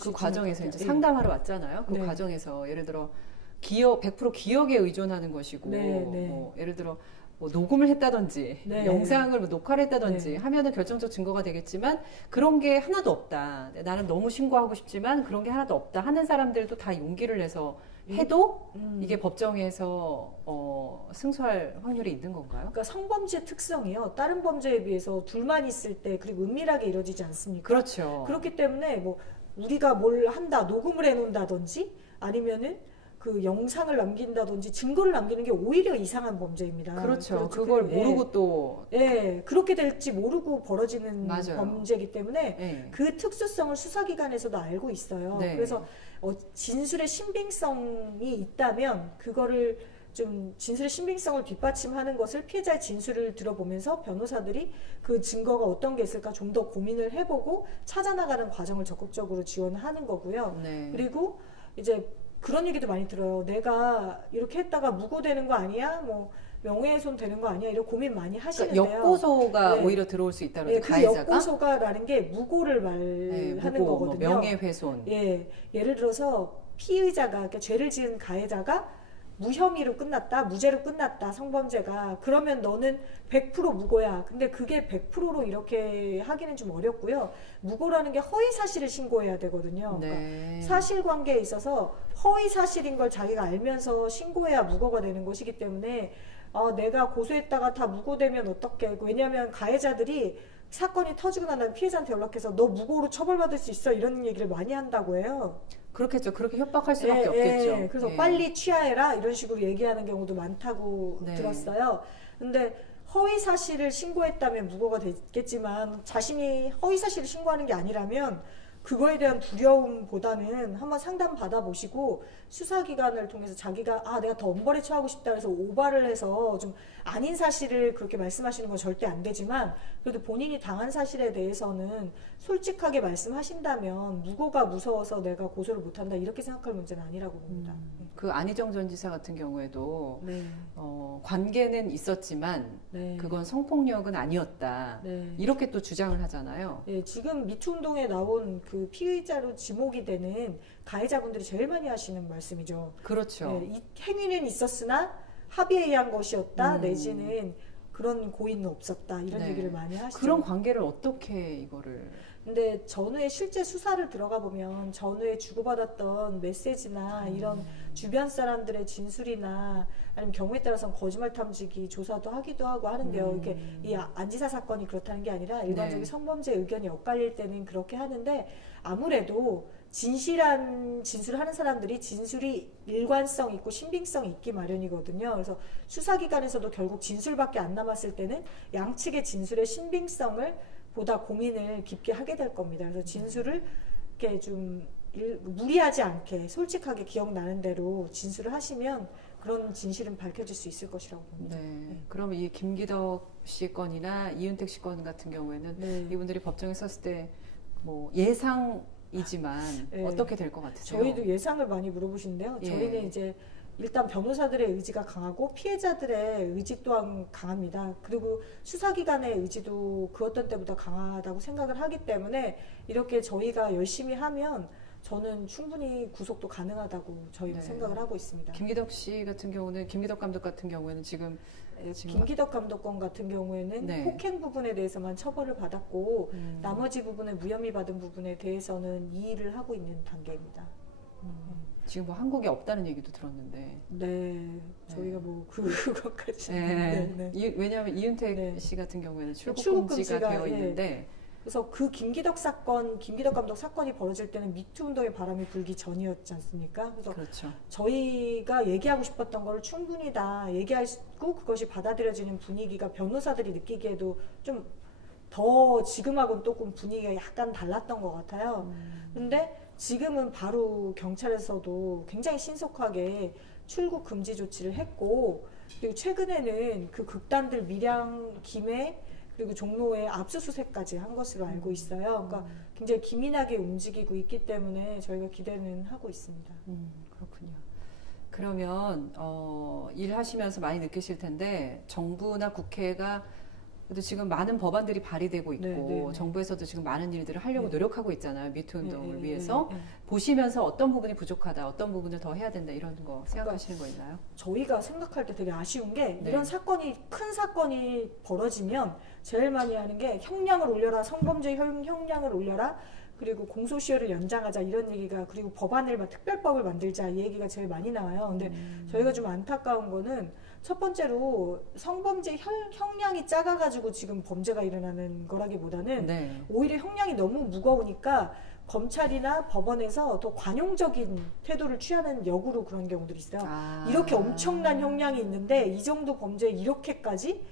그 과정에서 이제 상담하러 왔잖아요. 그 과정에서 예를 들어 기억 100% 기억에 의존하는 것이고 뭐 예를 들어 뭐 녹음을 했다든지 영상을 뭐 녹화를 했다든지 하면은 결정적 증거가 되겠지만 그런 게 하나도 없다. 나는 너무 신고하고 싶지만 그런 게 하나도 없다 하는 사람들도 다 용기를 내서 해도 이게 법정에서 승소할 확률이 있는 건가요? 그러니까 성범죄 특성이요. 다른 범죄에 비해서 둘만 있을 때 그리고 은밀하게 이루어지지 않습니까? 그렇죠. 그렇기 때문에 뭐 우리가 뭘 한다, 녹음을 해놓는다든지 아니면은 그 영상을 남긴다든지 증거를 남기는 게 오히려 이상한 범죄입니다. 그렇죠. 그걸 모르고 또 그렇게 될지 모르고 벌어지는 맞아요. 범죄이기 때문에 그 특수성을 수사기관에서도 알고 있어요. 그래서 진술의 신빙성이 있다면 그거를 좀 진술의 신빙성을 뒷받침하는 것을 피해자의 진술을 들어보면서 변호사들이 그 증거가 어떤 게 있을까 좀 더 고민을 해보고 찾아나가는 과정을 적극적으로 지원하는 거고요. 그리고 이제 그런 얘기도 많이 들어요. 내가 이렇게 했다가 무고되는 거 아니야? 뭐 명예훼손 되는 거 아니야? 이런 고민 많이 하시는데요. 그러니까 역고소가 오히려 들어올 수 있다고 그러죠. 그 역고소가라는 게 무고를 말하는 무고, 거거든요. 뭐 명예훼손. 예를 들어서 피의자가 그러니까 죄를 지은 가해자가 무혐의로 끝났다, 무죄로 끝났다, 성범죄가. 그러면 너는 100% 무고야. 근데 그게 100%로 이렇게 하기는 좀 어렵고요. 무고라는 게 허위 사실을 신고해야 되거든요. 그러니까 사실관계에 있어서 허위 사실인 걸 자기가 알면서 신고해야 무고가 되는 것이기 때문에 내가 고소했다가 다 무고되면 어떡해. 왜냐하면 가해자들이 사건이 터지고 난 다음에 피해자한테 연락해서 너 무고로 처벌받을 수 있어 이런 얘기를 많이 한다고 해요. 그렇겠죠. 그렇게 협박할 수밖에 없겠죠. 그래서 빨리 취하해라 이런 식으로 얘기하는 경우도 많다고 들었어요. 근데 허위 사실을 신고했다면 무고가 됐겠지만 자신이 허위 사실을 신고하는 게 아니라면 그거에 대한 두려움보다는 한번 상담 받아보시고 수사기관을 통해서 자기가 내가 더 엄벌에 처하고 싶다 해서 오바를 해서 좀 아닌 사실을 그렇게 말씀하시는 건 절대 안 되지만 그래도 본인이 당한 사실에 대해서는 솔직하게 말씀하신다면 무고가 무서워서 내가 고소를 못한다 이렇게 생각할 문제는 아니라고 봅니다. 그 안희정 전 지사 같은 경우에도 관계는 있었지만 그건 성폭력은 아니었다 이렇게 또 주장을 하잖아요. 지금 미투 운동에 나온 그 피의자로 지목이 되는 가해자분들이 제일 많이 하시는 말씀이죠. 그렇죠. 이 행위는 있었으나 합의에 의한 것이었다 내지는 그런 고의는 없었다 이런 얘기를 많이 하시죠. 그런 관계를 어떻게 이거를 근데 전후에 실제 수사를 들어가 보면 전후에 주고받았던 메시지나 이런 주변 사람들의 진술이나 아니면 경우에 따라서는 거짓말 탐지기 조사도 하기도 하고 하는데요. 이게 이 안지사 사건이 그렇다는 게 아니라 일반적인 성범죄 의견이 엇갈릴 때는 그렇게 하는데 아무래도 진실한 진술을 하는 사람들이 진술이 일관성 있고 신빙성이 있기 마련이거든요. 그래서 수사기관에서도 결국 진술밖에 안 남았을 때는 양측의 진술의 신빙성을 보다 고민을 깊게 하게 될 겁니다. 그래서 진술을 이렇게 좀 무리하지 않게 솔직하게 기억나는 대로 진술을 하시면 그런 진실은 밝혀질 수 있을 것이라고 봅니다. 그럼 이 김기덕 씨 건이나 이윤택 씨 건 같은 경우에는 이분들이 법정에 섰을 때 뭐 예상이지만 어떻게 될 것 같으세요? 저희도 예상을 많이 물어보시는데요. 저희는 이제 일단 변호사들의 의지가 강하고 피해자들의 의지 또한 강합니다. 그리고 수사기관의 의지도 그 어떤 때보다 강하다고 생각을 하기 때문에 이렇게 저희가 열심히 하면 저는 충분히 구속도 가능하다고 저희는 생각을 하고 있습니다. 김기덕 씨 같은 경우는 김기덕 감독 같은 경우에는 지금 김기덕 감독건 같은 경우에는 폭행 부분에 대해서만 처벌을 받았고 나머지 부분에 무혐의 받은 부분에 대해서는 이의를 하고 있는 단계입니다. 지금 뭐 한국에 없다는 얘기도 들었는데. 저희가 뭐 그것까지. 왜냐하면 이윤택 씨 같은 경우에는 출국 금지가 되어 있는데. 그래서 그 김기덕 감독 사건이 벌어질 때는 미투 운동의 바람이 불기 전이었지 않습니까? 그래서 저희가 얘기하고 싶었던 거를 충분히 다 얘기하고 그것이 받아들여지는 분위기가 변호사들이 느끼기에도 좀 더 지금하고는 조금 분위기가 약간 달랐던 것 같아요. 근데 지금은 바로 경찰에서도 굉장히 신속하게 출국 금지 조치를 했고 그리고 최근에는 그 극단들 밀양, 김해 그리고 종로에 압수수색까지 한 것으로 알고 있어요. 그러니까 굉장히 기민하게 움직이고 있기 때문에 저희가 기대는 하고 있습니다. 그렇군요. 그러면 일하시면서 많이 느끼실 텐데 정부나 국회가 근데 지금 많은 법안들이 발의되고 있고 네. 정부에서도 지금 많은 일들을 하려고 네. 노력하고 있잖아요. 미투 운동을 네. 위해서. 네. 보시면서 어떤 부분이 부족하다, 어떤 부분을 더 해야 된다 이런 거 생각하시는 거 있나요? 저희가 생각할 때 되게 아쉬운 게 네. 이런 큰 사건이 벌어지면 제일 많이 하는 게 형량을 올려라, 성범죄 형량을 올려라, 그리고 공소시효를 연장하자 이런 얘기가, 그리고 법안을 특별법을 만들자 이 얘기가 제일 많이 나와요. 근데 저희가 좀 안타까운 거는 첫 번째로 성범죄 형량이 작아가지고 지금 범죄가 일어나는 거라기보다는 네. 오히려 형량이 너무 무거우니까 검찰이나 법원에서 더 관용적인 태도를 취하는 역으로 그런 경우들이 있어요. 이렇게 엄청난 형량이 있는데 이 정도 범죄에 이렇게까지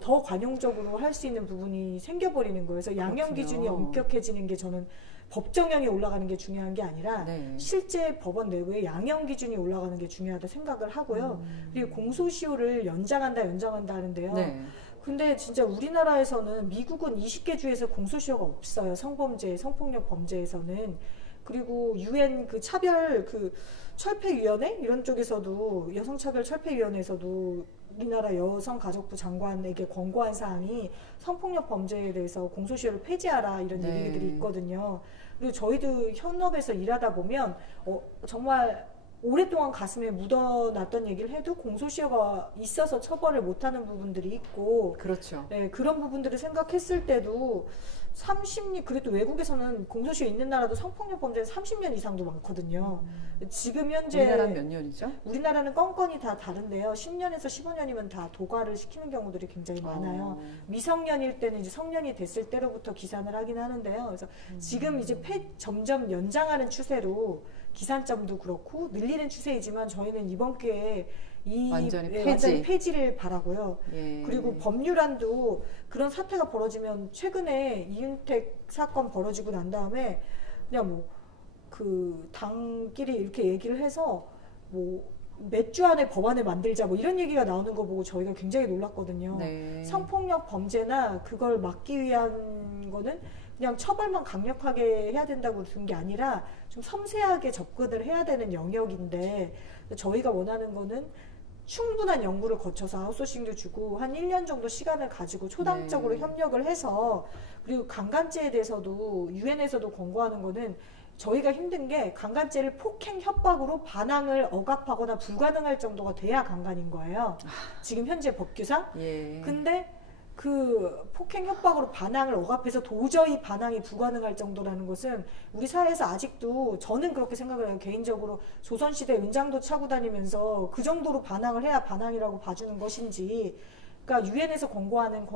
더 관용적으로 할 수 있는 부분이 생겨버리는 거예요. 그래서 양형 기준이 엄격해지는 게 저는 법정형이 올라가는 게 중요한 게 아니라 네. 실제 법원 내부에 양형 기준이 올라가는 게 중요하다 생각을 하고요. 그리고 공소시효를 연장한다 하는데요. 네. 근데 진짜 우리나라에서는, 미국은 20개 주에서 공소시효가 없어요. 성범죄, 성폭력 범죄에서는. 그리고 UN 철폐위원회 이런 쪽에서도, 여성차별 철폐위원회에서도 우리나라 여성가족부 장관에게 권고한 사항이 성폭력 범죄에 대해서 공소시효를 폐지하라 이런 네. 얘기들이 있거든요. 그리고 저희도 현업에서 일하다 보면 정말 오랫동안 가슴에 묻어놨던 얘기를 해도 공소시효가 있어서 처벌을 못하는 부분들이 있고, 그렇죠. 네, 그런 부분들을 생각했을 때도 그래도 외국에서는 공소시효 있는 나라도 성폭력 범죄는 30년 이상도 많거든요. 지금 현재 우리나라는 몇 년이죠? 우리나라는 건건이 다 다른데요. 10년에서 15년이면 다 도과를 시키는 경우들이 굉장히 많아요. 미성년일 때는 이제 성년이 됐을 때로부터 기산을 하긴 하는데요. 그래서 지금 이제 점점 연장하는 추세로 기산점도 그렇고 늘리는 추세이지만 저희는 이번 기회에 완전히 폐지를 바라고요. 예. 그리고 법률안도 그런 사태가 벌어지면, 최근에 이윤택 사건 벌어지고 난 다음에 그냥 당끼리 이렇게 얘기를 해서 몇 주 안에 법안을 만들자 이런 얘기가 나오는 거 보고 저희가 굉장히 놀랐거든요. 네. 성폭력 범죄나 그걸 막기 위한 거는 그냥 처벌만 강력하게 해야 된다고 든 게 아니라 좀 섬세하게 접근을 해야 되는 영역인데, 저희가 원하는 거는 충분한 연구를 거쳐서 아웃소싱도 주고 한 1년 정도 시간을 가지고 초당적으로 네. 협력을 해서, 그리고 강간죄에 대해서도 유엔에서도 권고하는 거는, 저희가 힘든 게 강간죄를 폭행 협박으로 반항을 억압하거나 불가능할 정도가 돼야 강간인 거예요. 지금 현재 법규상. 예. 근데 그 폭행 협박으로 반항을 억압해서 도저히 반항이 불가능할 정도라는 것은 우리 사회에서 아직도, 저는 그렇게 생각을 해요. 개인적으로 조선시대 은장도 차고 다니면서 그 정도로 반항을 해야 반항이라고 봐주는 것인지, 그러니까 유엔에서 권고하는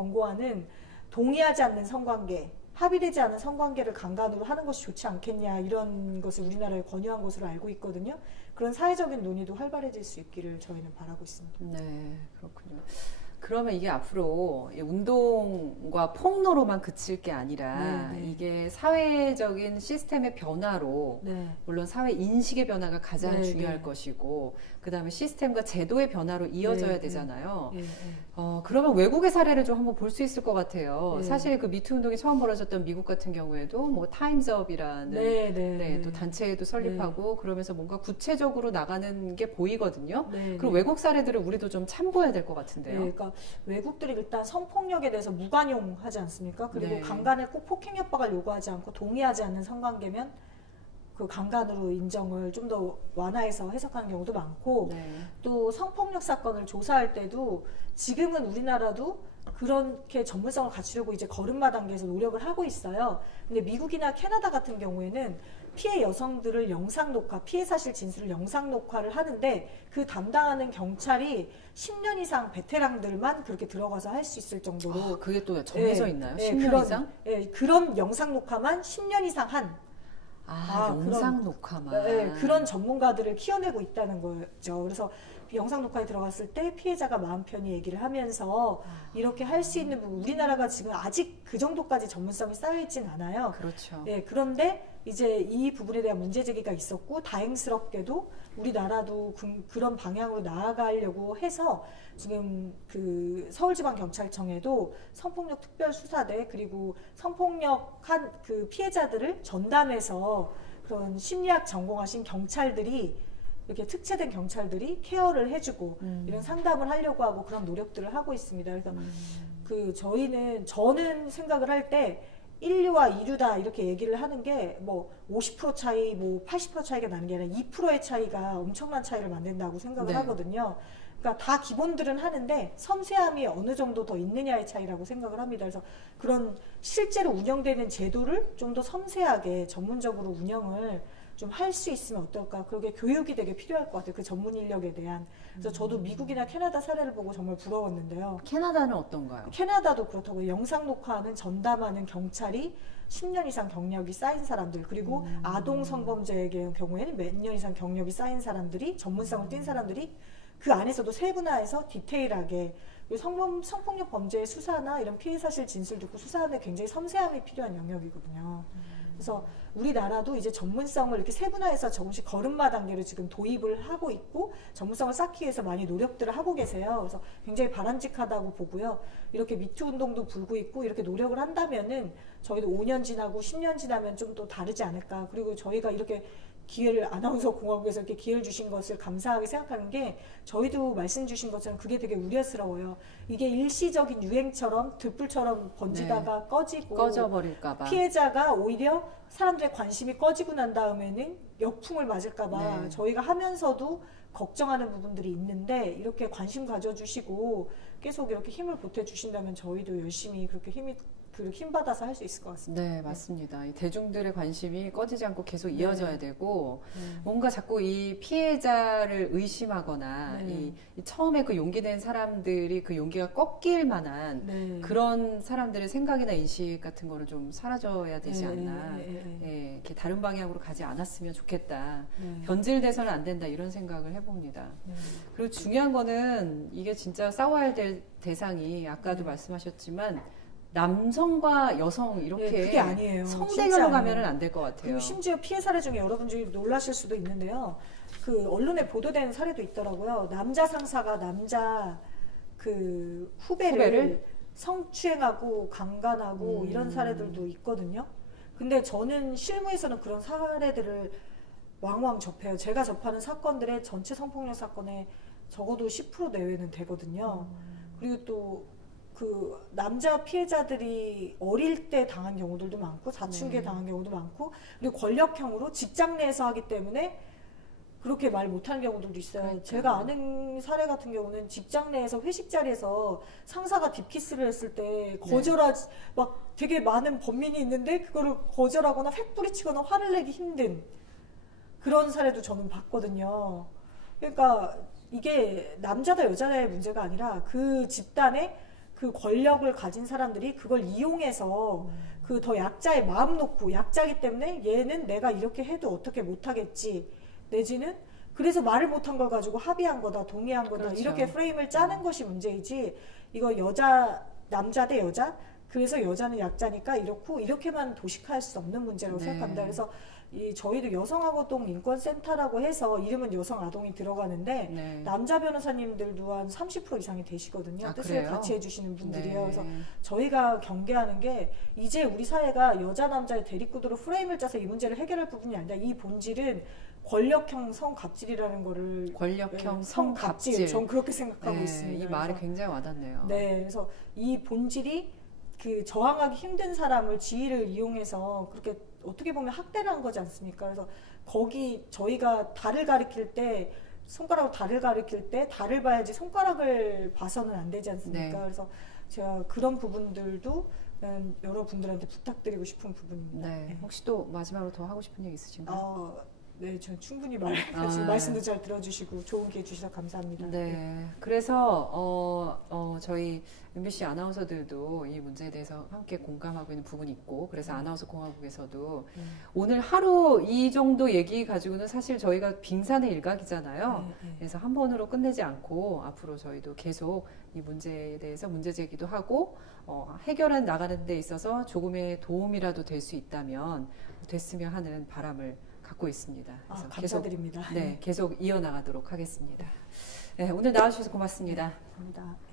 동의하지 않는 성관계, 합의되지 않은 성관계를 강간으로 하는 것이 좋지 않겠냐, 이런 것을 우리나라에 권유한 것으로 알고 있거든요. 그런 사회적인 논의도 활발해질 수 있기를 저희는 바라고 있습니다. 네, 그렇군요. 그러면 이게 앞으로 운동과 폭로로만 그칠 게 아니라 이게 사회적인 시스템의 변화로, 물론 사회 인식의 변화가 가장 중요할 것이고, 그 다음에 시스템과 제도의 변화로 이어져야 되잖아요. 그러면 외국의 사례를 좀 한번 볼 수 있을 것 같아요. 사실 그 미투 운동이 처음 벌어졌던 미국 같은 경우에도 타임즈업이라는 또 단체도 설립하고 그러면서 뭔가 구체적으로 나가는 게 보이거든요. 그리고 외국 사례들을 우리도 좀 참고해야 될 것 같은데요. 그러니까 외국들이 일단 성폭력에 대해서 무관용하지 않습니까? 그리고 강간을 꼭 폭행 협박을 요구하지 않고 동의하지 않는 성관계면 그 강간으로 인정을 좀 더 완화해서 해석하는 경우도 많고, 또 성폭력 사건을 조사할 때도 지금은 우리나라도 그렇게 전문성을 갖추려고 이제 걸음마 단계에서 노력을 하고 있어요. 근데 미국이나 캐나다 같은 경우에는 피해 여성들을 영상 녹화, 피해 사실 진술을 영상 녹화를 하는데, 그 담당하는 경찰이 10년 이상 베테랑들만 그렇게 들어가서 할 수 있을 정도로. 그게 또 정해져 있나요? 10년 이상? 그런 영상 녹화만 10년 이상 한. 영상 녹화만. 그런 전문가들을 키워내고 있다는 거죠. 그래서 영상 녹화에 들어갔을 때 피해자가 마음 편히 얘기를 하면서 이렇게 할 수 있는 부분, 우리나라가 지금 아직 그 정도까지 전문성이 쌓여있진 않아요. 그렇죠. 그런데 이제 이 부분에 대한 문제 제기가 있었고, 다행스럽게도 우리나라도 그런 방향으로 나아가려고 해서 지금 그 서울지방경찰청에도 성폭력 특별수사대, 그리고 성폭력한 그 피해자들을 전담해서 그런 심리학 전공하신 경찰들이, 이렇게 특채된 경찰들이 케어를 해주고 이런 상담을 하려고 하고 그런 노력들을 하고 있습니다. 그래서 저는 생각을 할 때 1류와 2류다 이렇게 얘기를 하는 게 뭐 50% 차이, 뭐 80% 차이가 나는 게 아니라 2%의 차이가 엄청난 차이를 만든다고 생각을 하거든요. 그러니까 다 기본들은 하는데 섬세함이 어느 정도 더 있느냐의 차이라고 생각을 합니다. 그래서 그런 실제로 운영되는 제도를 좀 더 섬세하게 전문적으로 운영을 좀 할 수 있으면 어떨까. 그러게 교육이 되게 필요할 것 같아요. 그 전문 인력에 대한. 그래서 저도 미국이나 캐나다 사례를 보고 정말 부러웠는데요. 캐나다는 어떤가요? 캐나다도 그렇다고 영상 녹화하는 전담하는 경찰이 10년 이상 경력이 쌓인 사람들, 그리고 아동 성범죄의 경우에는 몇 년 이상 경력이 쌓인 사람들이, 전문성을 띈 사람들이 그 안에서도 세분화해서 디테일하게 성폭력 범죄의 수사나 이런 피해 사실 진술 듣고 수사하는 데 굉장히 섬세함이 필요한 영역이거든요. 그래서 우리나라도 이제 전문성을 이렇게 세분화해서 조금씩 걸음마 단계로 지금 도입을 하고 있고 전문성을 쌓기 위해서 많이 노력들을 하고 계세요. 그래서 굉장히 바람직하다고 보고요. 이렇게 미투 운동도 불고 있고 이렇게 노력을 한다면은 저희도 5년 지나고 10년 지나면 좀 또 다르지 않을까. 그리고 저희가 이렇게 기회를 아나운서 공화국에서 이렇게 기회를 주신 것을 감사하게 생각하는 게, 저희도 말씀 주신 것처럼 그게 되게 우려스러워요. 이게 일시적인 유행처럼 들불처럼 번지다가 꺼지고 꺼져버릴까봐, 피해자가 오히려 사람들의 관심이 꺼지고 난 다음에는 역풍을 맞을까봐 저희가 하면서도 걱정하는 부분들이 있는데, 이렇게 관심 가져주시고 계속 이렇게 힘을 보태주신다면 저희도 열심히 그렇게 힘받아서 할 수 있을 것 같습니다. 네, 맞습니다. 이 대중들의 관심이 꺼지지 않고 계속 이어져야 되고, 뭔가 자꾸 이 피해자를 의심하거나, 이 처음에 그 용기 낸 사람들이 그 용기가 꺾일 만한 그런 사람들의 생각이나 인식 같은 거는 좀 사라져야 되지 않나. 이렇게 다른 방향으로 가지 않았으면 좋겠다. 변질돼서는 안 된다, 이런 생각을 해봅니다. 그리고 중요한 거는 이게 진짜 싸워야 될 대상이 아까도 말씀하셨지만 남성과 여성 이렇게 그게 아니에요. 성대결로 가면은 안 될 것 같아요. 그리고 심지어 피해 사례 중에 여러분들이 놀라실 수도 있는데요. 그 언론에 보도된 사례도 있더라고요. 남자 상사가 남자 그 후배를 성추행하고 강간하고 이런 사례들도 있거든요. 근데 저는 실무에서는 그런 사례들을 왕왕 접해요. 제가 접하는 사건들의 전체 성폭력 사건의 적어도 10% 내외는 되거든요. 그리고 또 그 남자 피해자들이 어릴 때 당한 경우들도 많고, 사춘기에 당한 경우도 많고, 그리고 권력형으로 직장 내에서 하기 때문에 그렇게 말 못하는 경우들도 있어요. 그러니까. 제가 아는 사례 같은 경우는 직장 내에서 회식 자리에서 상사가 딥키스를 했을 때 거절하지, 막 되게 많은 범민이 있는데 그거를 거절하거나 획부리치거나 화를 내기 힘든 그런 사례도 저는 봤거든요. 그러니까 이게 남자다 여자다의 문제가 아니라 그 집단의 그 권력을 가진 사람들이 그걸 이용해서 그 더 약자의 마음 놓고, 약자이기 때문에 얘는 내가 이렇게 해도 어떻게 못하겠지, 내지는 그래서 말을 못한 걸 가지고 합의한 거다, 동의한 거다, 그렇죠. 이렇게 프레임을 짜는 것이 문제이지, 이거 남자 대 여자, 그래서 여자는 약자니까 이렇고 이렇게만 도식할 수 없는 문제라고 생각합니다. 그래서 저희도 여성아동 인권센터라고 해서 이름은 여성아동이 들어가는데 남자 변호사님들도 한 30% 이상이 되시거든요. 뜻을 그래요? 같이 해주시는 분들이요. 그래서 저희가 경계하는 게, 이제 우리 사회가 여자 남자의 대립구도로 프레임을 짜서 이 문제를 해결할 부분이 아니라, 이 본질은 권력형 성갑질이라는 거를, 권력형 성갑질. 전 그렇게 생각하고 있습니다. 이 말이 굉장히 와닿네요. 그래서 이 본질이 그 저항하기 힘든 사람을 지위를 이용해서 그렇게 어떻게 보면 학대를 한 거지 않습니까? 그래서 거기 저희가 달을 가리킬 때, 손가락으로 달을 가리킬 때 달을 봐야지 손가락을 봐서는 안 되지 않습니까? 그래서 제가 그런 부분들도 여러분들한테 부탁드리고 싶은 부분입니다. 혹시 또 마지막으로 더 하고 싶은 얘기 있으신가요? 네, 저 충분히 말씀도 잘 들어주시고 좋은 기회 주셔서 감사합니다. 그래서 저희 MBC 아나운서들도 이 문제에 대해서 함께 공감하고 있는 부분이 있고, 그래서 아나운서 공화국에서도 오늘 하루 이 정도 얘기 가지고는 사실 저희가 빙산의 일각이잖아요. 그래서 한 번으로 끝내지 않고 앞으로 저희도 계속 이 문제에 대해서 문제 제기도 하고 해결해 나가는 데 있어서 조금의 도움이라도 될 수 있다면 됐으면 하는 바람을 갖고 있습니다. 그래서 감사드립니다. 계속 이어나가도록 하겠습니다. 오늘 나와주셔서 고맙습니다. 감사합니다.